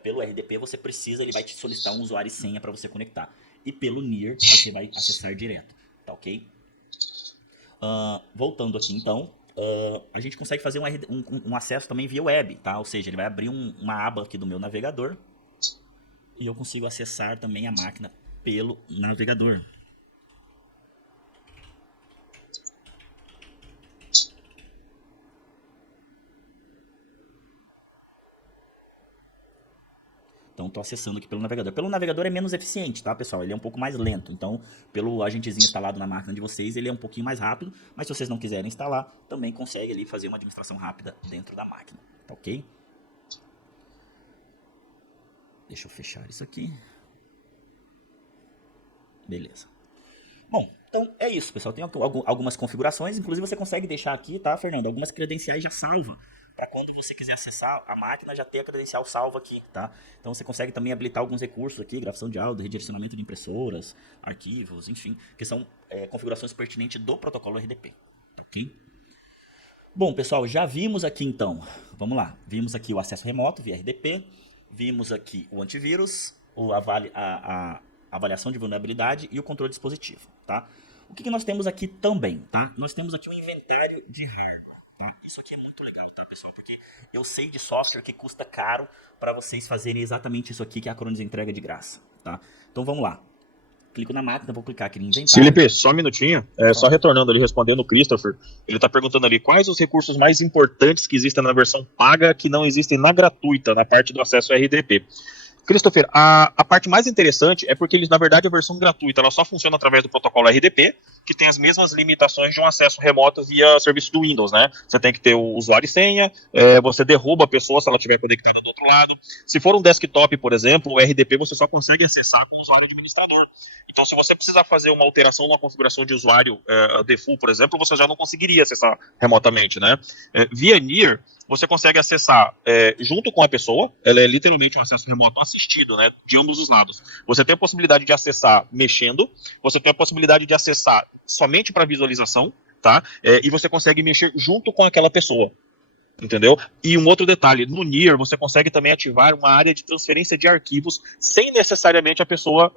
Pelo RDP você precisa, ele vai te solicitar um usuário e senha para você conectar. E pelo NIR você vai acessar direto. Tá ok? Voltando aqui então, a gente consegue fazer um acesso também via web, tá? Ou seja, ele vai abrir uma aba aqui do meu navegador e eu consigo acessar também a máquina pelo navegador. Então, estou acessando aqui pelo navegador. Pelo navegador é menos eficiente, tá, pessoal? Ele é um pouco mais lento. Então, pelo agentezinho instalado na máquina de vocês, ele é um pouquinho mais rápido. Mas se vocês não quiserem instalar, também consegue ali fazer uma administração rápida dentro da máquina. Tá ok? Deixa eu fechar isso aqui. Beleza. Bom, então é isso, pessoal. Tem algumas configurações. Inclusive, você consegue deixar aqui, tá, Fernando? Algumas credenciais já salva. Para quando você quiser acessar a máquina, já ter a credencial salva aqui, tá? Então você consegue também habilitar alguns recursos aqui, gravação de áudio, redirecionamento de impressoras, arquivos, enfim, que são configurações pertinentes do protocolo RDP, ok? Bom, pessoal, já vimos aqui então, vamos lá, vimos aqui o acesso remoto via RDP, vimos aqui o antivírus, a avaliação de vulnerabilidade e o controle dispositivo, tá? O que nós temos aqui também, tá? Nós temos aqui um inventário de hardware. Tá? Isso aqui é muito legal, tá, pessoal? Porque eu sei de software que custa caro para vocês fazerem exatamente isso aqui que a Acronis entrega de graça, tá? Então vamos lá. Clico na máquina, vou clicar aqui em inventário. Felipe, só um minutinho. Só retornando ali, respondendo o Christopher. Ele está perguntando ali quais os recursos mais importantes que existem na versão paga que não existem na gratuita, na parte do acesso RDP. Christopher, a parte mais interessante é porque eles, na verdade, a versão gratuita ela só funciona através do protocolo RDP, que tem as mesmas limitações de um acesso remoto via serviço do Windows, né? Você tem que ter o usuário e senha, você derruba a pessoa se ela estiver conectada do outro lado. Se for um desktop, por exemplo, o RDP você só consegue acessar com o usuário administrador. Então, se você precisar fazer uma alteração na configuração de usuário default, por exemplo, você já não conseguiria acessar remotamente, né? Via Near, você consegue acessar junto com a pessoa, ela é literalmente um acesso remoto assistido, né, de ambos os lados. Você tem a possibilidade de acessar mexendo, você tem a possibilidade de acessar somente para visualização, tá? E você consegue mexer junto com aquela pessoa. Entendeu? E um outro detalhe, no Near você consegue também ativar uma área de transferência de arquivos sem necessariamente a pessoa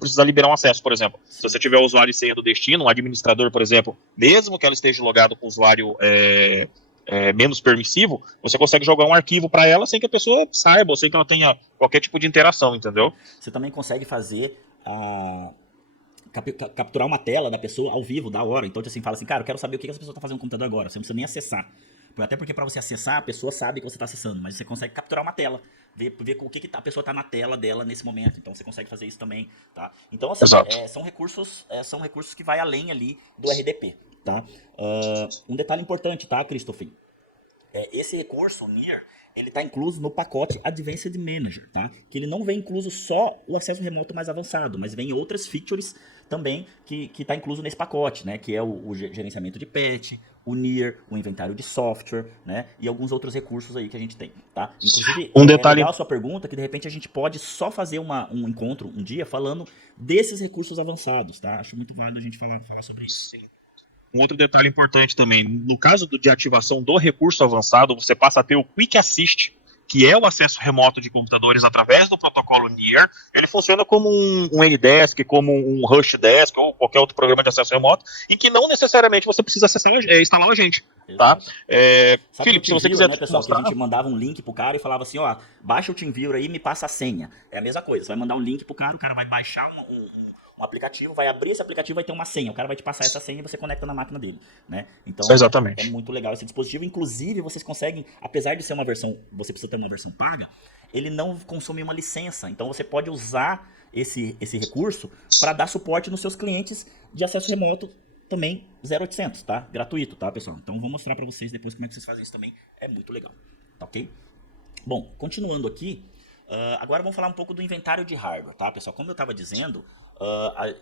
precisar liberar um acesso, por exemplo. Se você tiver o usuário e senha do destino, um administrador, por exemplo, mesmo que ela esteja logado com o usuário menos permissivo, você consegue jogar um arquivo para ela sem que a pessoa saiba, ou sem que ela tenha qualquer tipo de interação, entendeu? Você também consegue fazer capturar uma tela da pessoa ao vivo, da hora. Então, assim, fala assim, cara, eu quero saber o que essa pessoa tá fazendo no computador agora. Você não precisa nem acessar. Até porque para você acessar, a pessoa sabe que você está acessando, mas você consegue capturar uma tela, ver o que a pessoa está na tela dela nesse momento. Então você consegue fazer isso também, tá? Então, assim, são recursos que vai além ali do RDP, tá? Um detalhe importante, tá, Christopher? Esse recurso, o Near, ele está incluso no pacote Advanced Manager, tá? Que ele não vem incluso só o acesso remoto mais avançado, mas vem outras features também que está incluso nesse pacote, né? Que é o gerenciamento de patch, o Near, o inventário de software, né? E alguns outros recursos aí que a gente tem, tá? Inclusive, detalhe... legal a sua pergunta, que de repente a gente pode só fazer um encontro um dia falando desses recursos avançados, tá? Acho muito válido a gente falar sobre isso. Sim. Um outro detalhe importante também, no caso de ativação do recurso avançado, você passa a ter o Quick Assist, que é o acesso remoto de computadores através do protocolo Near. Ele funciona como um Ndesk, como um Rushdesk ou qualquer outro programa de acesso remoto, em que não necessariamente você precisa instalar o agente. Tá? Felipe, se você quiser, né, pessoal, mostrar... que a gente mandava um link pro cara e falava assim, ó, baixa o TeamViewer aí e me passa a senha. É a mesma coisa, você vai mandar um link pro cara, o cara vai baixar um aplicativo, vai abrir esse aplicativo, vai ter uma senha, o cara vai te passar essa senha e você conecta na máquina dele, né? Então, exatamente. É muito legal esse dispositivo, inclusive vocês conseguem, apesar de ser uma versão, você precisa ter uma versão paga, ele não consome uma licença, então você pode usar esse recurso para dar suporte nos seus clientes de acesso remoto também 0800, tá? Gratuito, tá, pessoal? Então vou mostrar para vocês depois como é que vocês fazem isso também, é muito legal, tá ok? Bom, continuando aqui, agora vamos falar um pouco do inventário de hardware, tá, pessoal? Como eu estava dizendo,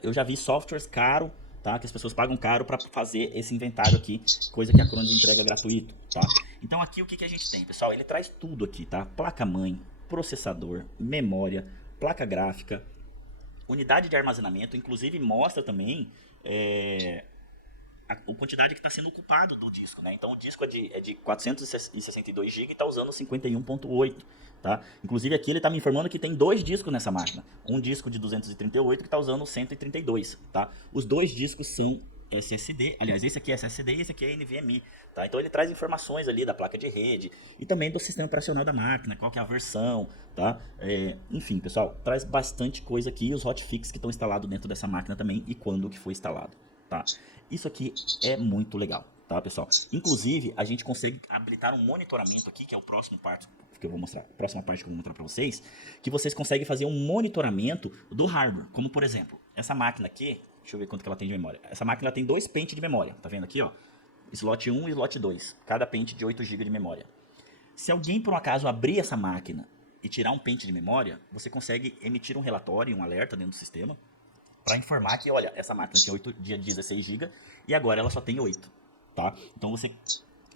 eu já vi softwares caro, tá? Que as pessoas pagam caro para fazer esse inventário aqui, coisa que a Cronos entrega gratuito, tá? Então aqui o que a gente tem, pessoal? Ele traz tudo aqui, tá? Placa-mãe, processador, memória, placa gráfica, unidade de armazenamento, inclusive mostra também a quantidade que está sendo ocupado do disco, né? Então o disco é de 462 GB e está usando 51.8, tá? Inclusive aqui ele está me informando que tem 2 discos nessa máquina. Um disco de 238 que está usando 132, tá? Os 2 discos são SSD, aliás, esse aqui é SSD e esse aqui é NVMe, tá? Então ele traz informações ali da placa de rede e também do sistema operacional da máquina, qual que é a versão, tá? Enfim, pessoal, traz bastante coisa aqui, os hotfix que estão instalados dentro dessa máquina também e quando que foi instalado, tá? Isso aqui é muito legal, tá, pessoal? Inclusive, a gente consegue habilitar um monitoramento aqui, que é o próximo parte que eu vou mostrar, a próxima parte que eu vou mostrar para vocês, que vocês conseguem fazer um monitoramento do hardware, como por exemplo, essa máquina aqui, deixa eu ver quanto que ela tem de memória. Essa máquina tem 2 pentes de memória, tá vendo aqui, ó? Slot 1 e slot 2, cada pente de 8 GB de memória. Se alguém por um acaso abrir essa máquina e tirar um pente de memória, você consegue emitir um relatório, um alerta dentro do sistema, para informar que, olha, essa máquina tinha 16 GB e agora ela só tem 8, tá? Então você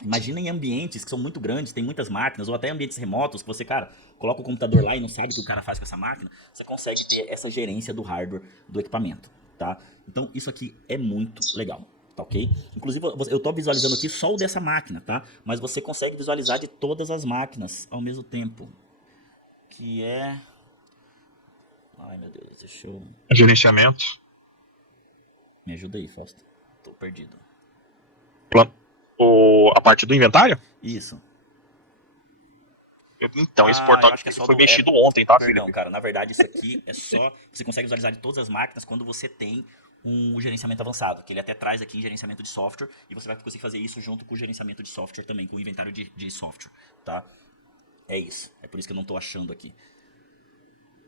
imagina em ambientes que são muito grandes, tem muitas máquinas, ou até ambientes remotos, que você, cara, coloca o computador lá e não sabe o que o cara faz com essa máquina, você consegue ter essa gerência do hardware do equipamento, tá? Então isso aqui é muito legal, tá ok? Inclusive eu tô visualizando aqui só o dessa máquina, tá? Mas você consegue visualizar de todas as máquinas ao mesmo tempo, que é... Ai, meu Deus, deixa eu... Gerenciamento. Me ajuda aí, Fausto. Tô perdido. A parte do inventário? Isso. Então, esse portal acho que foi mexido ontem, tá, Perdão, Felipe? cara. Na verdade, isso aqui é só... Você consegue visualizar de todas as máquinas quando você tem um gerenciamento avançado, que ele até traz aqui gerenciamento de software, e você vai conseguir fazer isso junto com o gerenciamento de software também, com o inventário de software, tá? É isso. É por isso que eu não tô achando aqui.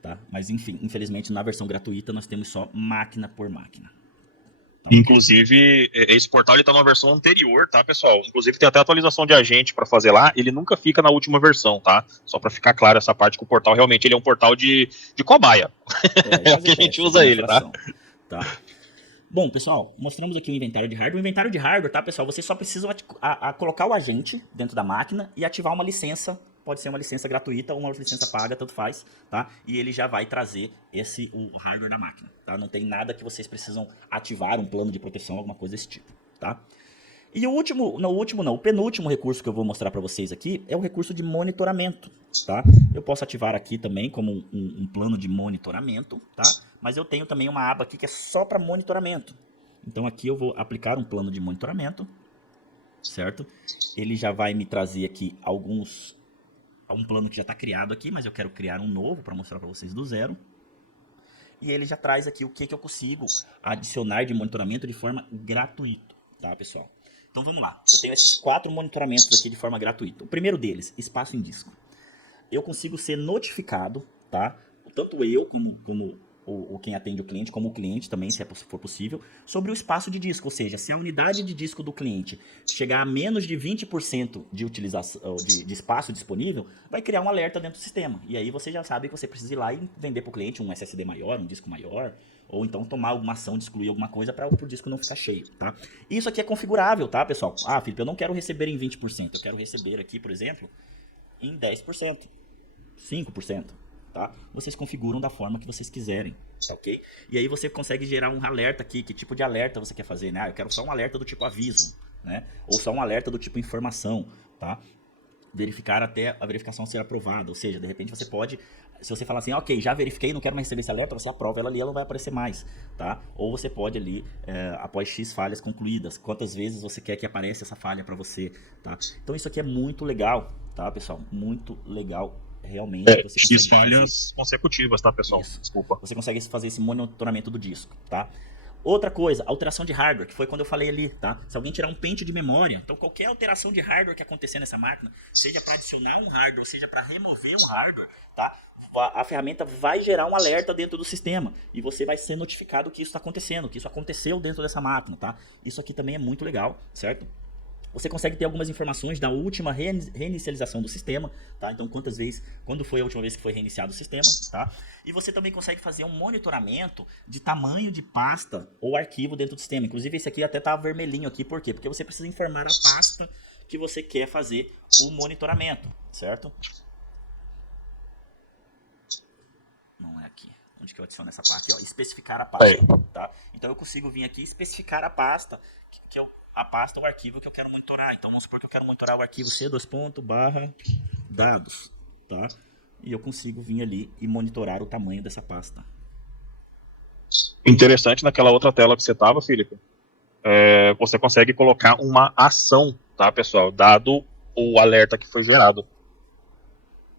Tá? Mas enfim, infelizmente na versão gratuita nós temos só máquina por máquina. Tá? Inclusive, esse portal ele tá numa versão anterior, tá, pessoal? Inclusive tem até atualização de agente para fazer lá, ele nunca fica na última versão, tá? Só para ficar claro essa parte que o portal realmente ele é um portal de cobaia. É o que a gente usa ele, tá? Tá? Bom, pessoal, mostramos aqui o inventário de hardware. O inventário de hardware, tá, pessoal? Vocês só precisam colocar o agente dentro da máquina e ativar uma licença. Pode ser uma licença gratuita ou uma licença paga, tanto faz, tá? E ele já vai trazer o hardware da máquina, tá? Não tem nada que vocês precisam ativar, um plano de proteção, alguma coisa desse tipo, tá? E o penúltimo recurso que eu vou mostrar para vocês aqui é o recurso de monitoramento, tá? Eu posso ativar aqui também como um plano de monitoramento, tá? Mas eu tenho também uma aba aqui que é só para monitoramento. Então aqui eu vou aplicar um plano de monitoramento, certo? Ele já vai me trazer aqui um plano que já está criado aqui, mas eu quero criar um novo para mostrar para vocês do zero. E ele já traz aqui o que eu consigo adicionar de monitoramento de forma gratuita, tá, pessoal? Então vamos lá, eu tenho esses 4 monitoramentos aqui de forma gratuita. O primeiro deles, espaço em disco. Eu consigo ser notificado, tá? Tanto eu como quem atende o cliente, como o cliente também, se for possível, sobre o espaço de disco. Ou seja, se a unidade de disco do cliente chegar a menos de 20% de utilização de espaço disponível, vai criar um alerta dentro do sistema. E aí você já sabe que você precisa ir lá e vender para o cliente um SSD maior, um disco maior, ou então tomar alguma ação de excluir alguma coisa para o disco não ficar cheio, tá? Isso aqui é configurável, tá, pessoal? Ah, Felipe, eu não quero receber em 20%, eu quero receber aqui, por exemplo, em 10%, 5%. Tá? Vocês configuram da forma que vocês quiserem, tá, ok? E aí você consegue gerar um alerta aqui, que tipo de alerta você quer fazer, né? Ah, eu quero só um alerta do tipo aviso, né? Ou só um alerta do tipo informação, tá? Verificar até a verificação ser aprovada, ou seja, de repente você pode, se você falar assim, ok, já verifiquei, não quero mais receber esse alerta, você aprova ela ali, ela não vai aparecer mais, tá? Ou você pode ali, após X falhas concluídas, quantas vezes você quer que apareça essa falha para você, tá? Então isso aqui é muito legal, tá, pessoal? Muito legal. Realmente X falhas consecutivas, tá, pessoal? Isso. Desculpa. Você consegue fazer esse monitoramento do disco, tá? Outra coisa, alteração de hardware, que foi quando eu falei ali, tá? Se alguém tirar um pente de memória, então qualquer alteração de hardware que acontecer nessa máquina, seja para adicionar um hardware, seja para remover um hardware, tá? A ferramenta vai gerar um alerta dentro do sistema e você vai ser notificado que isso está acontecendo, que isso aconteceu dentro dessa máquina, tá? Isso aqui também é muito legal, certo? Você consegue ter algumas informações da última reinicialização do sistema, tá? Então, quando foi a última vez que foi reiniciado o sistema, tá? E você também consegue fazer um monitoramento de tamanho de pasta ou arquivo dentro do sistema. Inclusive, esse aqui até tá vermelhinho aqui, por quê? Porque você precisa informar a pasta que você quer fazer o monitoramento, certo? Não é aqui. Onde que eu adiciono essa parte? Ó, especificar a pasta, tá? Então, eu consigo vir aqui e especificar a pasta que eu a pasta, o arquivo que eu quero monitorar. Então vamos supor que eu quero monitorar o arquivo c:/dados, tá? E eu consigo vir ali e monitorar o tamanho dessa pasta. Interessante, naquela outra tela que você estava, Felipe, você consegue colocar uma ação, tá, pessoal? Dado o alerta que foi gerado.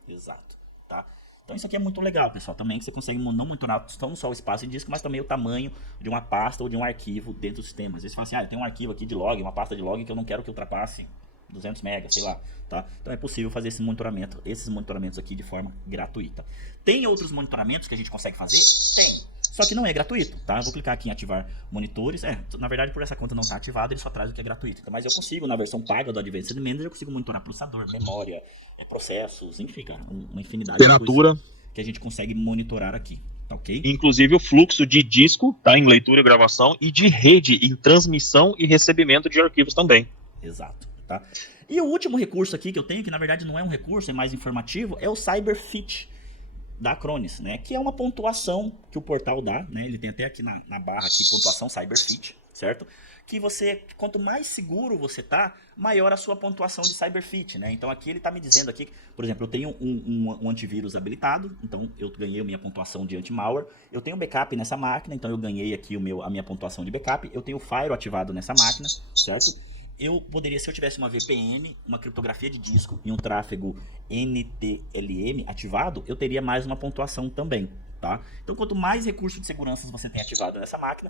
Exato, tá? Então isso aqui é muito legal, pessoal, também que você consegue não monitorar não só o espaço em disco, mas também o tamanho de uma pasta ou de um arquivo dentro do sistema. Às vezes você fala assim, eu tenho um arquivo aqui de log, uma pasta de log que eu não quero que ultrapasse 200 megas, sei lá, tá? Então é possível fazer esses monitoramentos aqui de forma gratuita. Tem outros monitoramentos que a gente consegue fazer? Tem. Só que não é gratuito, tá? Eu vou clicar aqui em ativar monitores. Na verdade, por essa conta não está ativada, ele só traz o que é gratuito. Então, mas eu consigo, na versão paga do Advanced Manager, eu consigo monitorar processador, memória, processos, enfim, cara, uma infinidade temperatura de coisas que a gente consegue monitorar aqui, tá ok? Inclusive o fluxo de disco, tá? Em leitura e gravação, e de rede em transmissão e recebimento de arquivos também. Exato, tá? E o último recurso aqui que eu tenho, que na verdade não é um recurso, é mais informativo, é o CyberFit da Acronis, né? Que é uma pontuação que o portal dá, né? Ele tem até aqui na barra aqui, pontuação CyberFit, certo? Que você, quanto mais seguro você tá, maior a sua pontuação de CyberFit, né? Então aqui ele tá me dizendo aqui, por exemplo, eu tenho um antivírus habilitado, então eu ganhei a minha pontuação de anti-malware, eu tenho backup nessa máquina, então eu ganhei aqui a minha pontuação de backup, eu tenho o Firewall ativado nessa máquina, certo? Eu poderia, se eu tivesse uma VPN, uma criptografia de disco e um tráfego NTLM ativado, eu teria mais uma pontuação também, tá? Então, quanto mais recurso de segurança você tem ativado nessa máquina,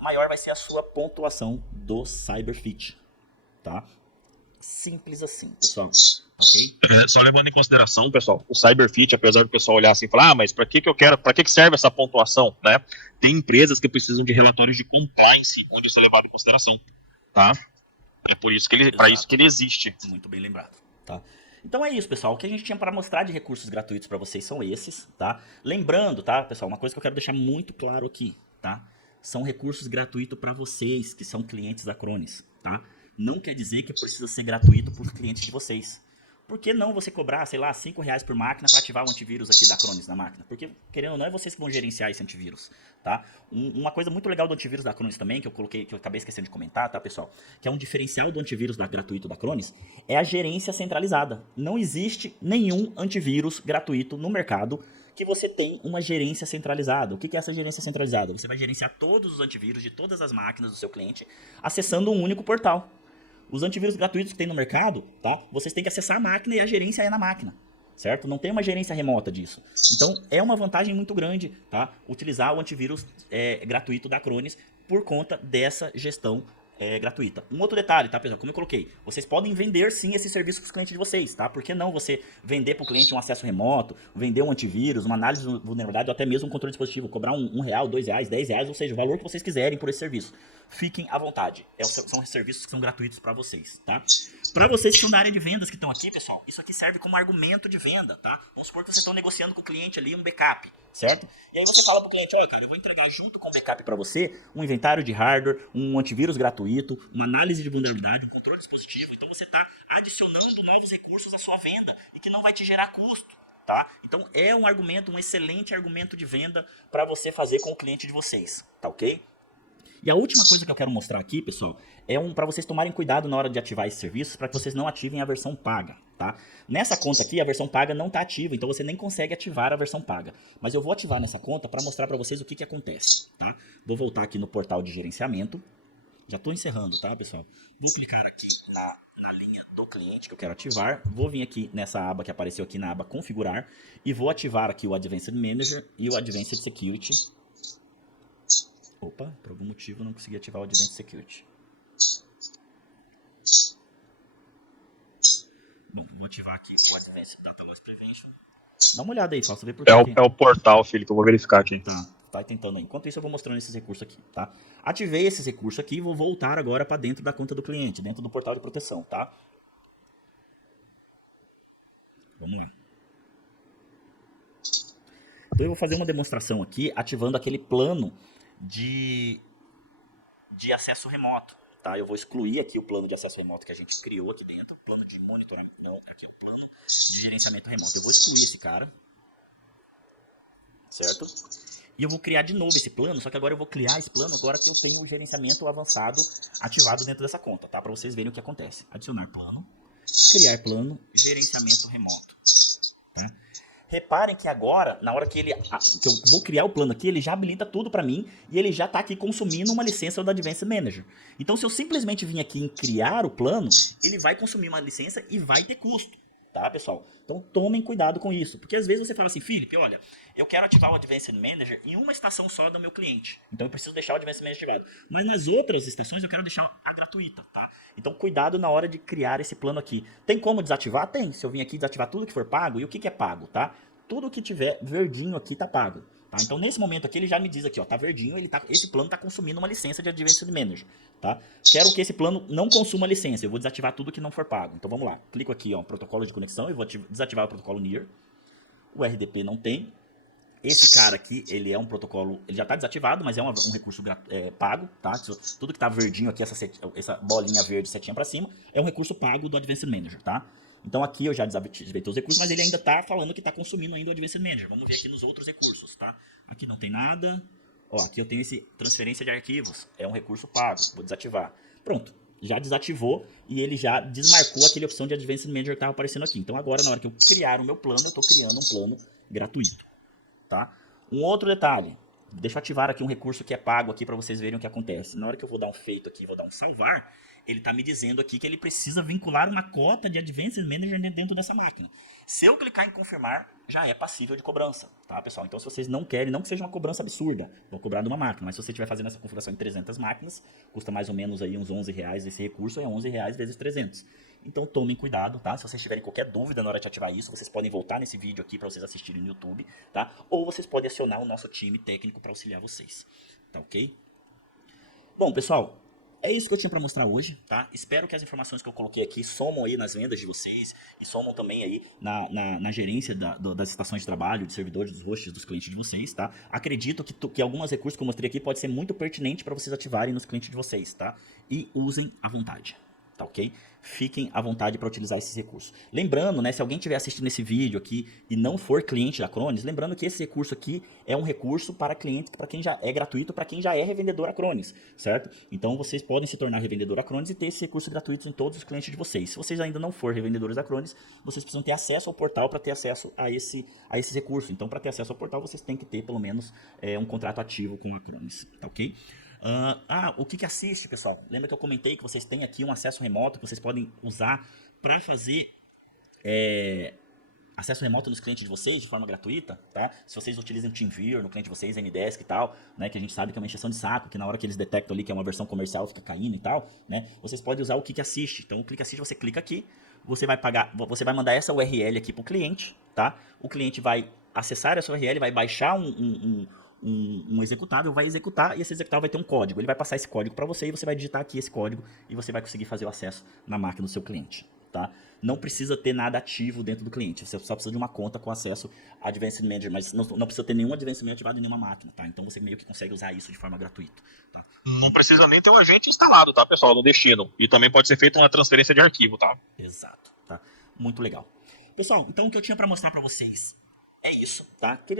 maior vai ser a sua pontuação do CyberFit, tá? Simples assim, pessoal. Ok? Só levando em consideração, pessoal, o Cyberfit, apesar do pessoal olhar assim e falar, mas para que eu quero, para que serve essa pontuação, né? Tem empresas que precisam de relatórios de compliance, onde isso é levado em consideração, tá? É por isso que ele, para isso que ele existe. Muito bem lembrado, tá? Então é isso, pessoal. O que a gente tinha para mostrar de recursos gratuitos para vocês são esses, tá? Lembrando, tá, pessoal, uma coisa que eu quero deixar muito claro aqui, tá? São recursos gratuitos para vocês que são clientes da Acronis, tá? Não quer dizer que precisa ser gratuito para os clientes de vocês. Por que não você cobrar, sei lá, R$5 por máquina para ativar o antivírus aqui da Acronis na máquina? Porque, querendo ou não, é vocês que vão gerenciar esse antivírus, tá? Uma coisa muito legal do antivírus da Acronis também, que eu acabei esquecendo de comentar, tá, pessoal? Que é um diferencial do antivírus gratuito da Acronis, é a gerência centralizada. Não existe nenhum antivírus gratuito no mercado que você tem uma gerência centralizada. O que é essa gerência centralizada? Você vai gerenciar todos os antivírus de todas as máquinas do seu cliente acessando um único portal. Os antivírus gratuitos que tem no mercado, tá? Vocês têm que acessar a máquina e a gerência é na máquina, certo? Não tem uma gerência remota disso. Então, é uma vantagem muito grande, tá? Utilizar o antivírus gratuito da Acronis por conta dessa gestão gratuita. Um outro detalhe, tá, pessoal? Como eu coloquei, vocês podem vender sim esse serviço para os clientes de vocês, tá? Por que não você vender para o cliente um acesso remoto, vender um antivírus, uma análise de vulnerabilidade ou até mesmo um controle de dispositivo, cobrar R$1, R$2, R$10, ou seja, o valor que vocês quiserem por esse serviço. Fiquem à vontade. São serviços que são gratuitos para vocês, tá? Para vocês que são da área de vendas que estão aqui, pessoal, isso aqui serve como argumento de venda, tá? Vamos supor que vocês estão negociando com o cliente ali um backup, certo? E aí você fala pro cliente, olha, cara, eu vou entregar junto com o backup para você um inventário de hardware, um antivírus gratuito, uma análise de vulnerabilidade, um controle de dispositivo. Então você está adicionando novos recursos à sua venda e que não vai te gerar custo, tá? Então é um argumento, um excelente argumento de venda para você fazer com o cliente de vocês, tá ok? E a última coisa que eu quero mostrar aqui, pessoal, é para vocês tomarem cuidado na hora de ativar esses serviços, para que vocês não ativem a versão paga, tá? Nessa conta aqui, a versão paga não está ativa, então você nem consegue ativar a versão paga. Mas eu vou ativar nessa conta para mostrar para vocês o que acontece, tá? Vou voltar aqui no portal de gerenciamento. Já estou encerrando, tá, pessoal? Vou clicar aqui na linha do cliente que eu quero ativar. Vou vir aqui nessa aba que apareceu aqui na aba configurar e vou ativar aqui o Advanced Manager e o Advanced Security. Opa, por algum motivo eu não consegui ativar o Advanced Security. Bom, vou ativar aqui o Advanced Data Loss Prevention. Dá uma olhada aí, faça ver por quê. É o portal, Felipe, eu vou verificar aqui. Tá tentando aí. Enquanto isso eu vou mostrando esses recursos aqui, tá? Ativei esses recursos aqui e vou voltar agora para dentro da conta do cliente, dentro do portal de proteção, tá? Vamos lá. Então eu vou fazer uma demonstração aqui, ativando aquele plano de acesso remoto, tá? Eu vou excluir aqui o plano de acesso remoto que a gente criou aqui dentro, plano de monitoramento, não, aqui é o plano de gerenciamento remoto. Eu vou excluir esse cara, certo? E eu vou criar de novo esse plano, só que agora eu vou criar esse plano agora que eu tenho o gerenciamento avançado ativado dentro dessa conta, tá? Para vocês verem o que acontece. Adicionar plano, criar plano, gerenciamento remoto, tá? Reparem que agora, na hora que eu vou criar o plano aqui, ele já habilita tudo para mim e ele já está aqui consumindo uma licença do Advanced Manager. Então, se eu simplesmente vir aqui em criar o plano, ele vai consumir uma licença e vai ter custo, tá, pessoal? Então, tomem cuidado com isso, porque às vezes você fala assim, Felipe, olha, eu quero ativar o Advanced Manager em uma estação só do meu cliente, então eu preciso deixar o Advanced Manager ativado. Mas nas outras estações eu quero deixar a gratuita, tá? Então, cuidado na hora de criar esse plano aqui. Tem como desativar? Tem. Se eu vim aqui desativar tudo que for pago, e o que é pago, tá? Tudo que tiver verdinho aqui tá pago, tá? Então, nesse momento aqui, ele já me diz aqui, ó, tá verdinho, esse plano tá consumindo uma licença de Advanced Manager, tá? Quero que esse plano não consuma licença, eu vou desativar tudo que não for pago. Então, vamos lá. Clico aqui, ó, protocolo de conexão, eu vou desativar o protocolo NEAR. O RDP não tem. Esse cara aqui, ele é um protocolo, ele já está desativado, mas é um recurso pago, tá? Tudo que está verdinho aqui, essa bolinha verde, setinha para cima, é um recurso pago do Advanced Manager, tá? Então aqui eu já desativei todos os recursos, mas ele ainda está falando que está consumindo ainda o Advanced Manager. Vamos ver aqui nos outros recursos, tá? Aqui não tem nada. Ó, aqui eu tenho esse transferência de arquivos, é um recurso pago, vou desativar. Pronto, já desativou e ele já desmarcou aquela opção de Advanced Manager que estava aparecendo aqui. Então agora, na hora que eu criar o meu plano, eu estou criando um plano gratuito. Tá? Um outro detalhe, deixa eu ativar aqui um recurso que é pago aqui para vocês verem o que acontece. Na hora que eu vou dar um feito aqui, vou dar um salvar, ele está me dizendo aqui que ele precisa vincular uma cota de Advanced Manager dentro dessa máquina. Se eu clicar em confirmar, já é passível de cobrança, tá, pessoal? Então, se vocês não querem, não que seja uma cobrança absurda, vou cobrar de uma máquina, mas se você estiver fazendo essa configuração em 300 máquinas, custa mais ou menos aí uns R$11 esse recurso, é R$11 vezes 300. Então tomem cuidado, tá? Se vocês tiverem qualquer dúvida na hora de ativar isso, vocês podem voltar nesse vídeo aqui para vocês assistirem no YouTube, tá? Ou vocês podem acionar o nosso time técnico para auxiliar vocês, tá ok? Bom, pessoal, é isso que eu tinha para mostrar hoje, tá? Espero que as informações que eu coloquei aqui somam aí nas vendas de vocês e somam também aí na gerência das estações de trabalho, de servidores, dos hosts, dos clientes de vocês, tá? Acredito que alguns recursos que eu mostrei aqui pode ser muito pertinente para vocês ativarem nos clientes de vocês, tá? E usem à vontade, tá ok? Fiquem à vontade para utilizar esses recursos. Lembrando, né, se alguém estiver assistindo esse vídeo aqui e não for cliente da Acronis, lembrando que esse recurso aqui é um recurso para clientes, para quem já é gratuito, para quem já é revendedor Acronis, certo? Então vocês podem se tornar revendedor Acronis e ter esse recurso gratuito em todos os clientes de vocês. Se vocês ainda não for revendedores Acronis, vocês precisam ter acesso ao portal para ter acesso a esse recurso. Então, para ter acesso ao portal, vocês têm que ter pelo menos um contrato ativo com a Acronis, tá ok? O que assiste, pessoal? Lembra que eu comentei que vocês têm aqui um acesso remoto que vocês podem usar para fazer acesso remoto nos clientes de vocês de forma gratuita, tá? Se vocês utilizam TeamViewer no cliente de vocês, Zendesk e tal, né? Que a gente sabe que é uma encheção de saco, que na hora que eles detectam ali que é uma versão comercial fica caindo e tal, né? Vocês podem usar o que assiste. Então o Clique Assiste, você clica aqui, você vai mandar essa URL aqui pro cliente, tá? O cliente vai acessar essa URL, vai baixar um executável, vai executar e esse executável vai ter um código. Ele vai passar esse código para você e você vai digitar aqui esse código e você vai conseguir fazer o acesso na máquina do seu cliente, tá? Não precisa ter nada ativo dentro do cliente, você só precisa de uma conta com acesso a Advanced Manager, mas não precisa ter nenhum Advanced Manager ativado em nenhuma máquina, tá? Então você meio que consegue usar isso de forma gratuita, tá? Não precisa nem ter um agente instalado, tá, pessoal, no destino. E também pode ser feita uma transferência de arquivo, tá? Exato, tá? Muito legal. Pessoal, então o que eu tinha para mostrar para vocês é isso, tá? Queria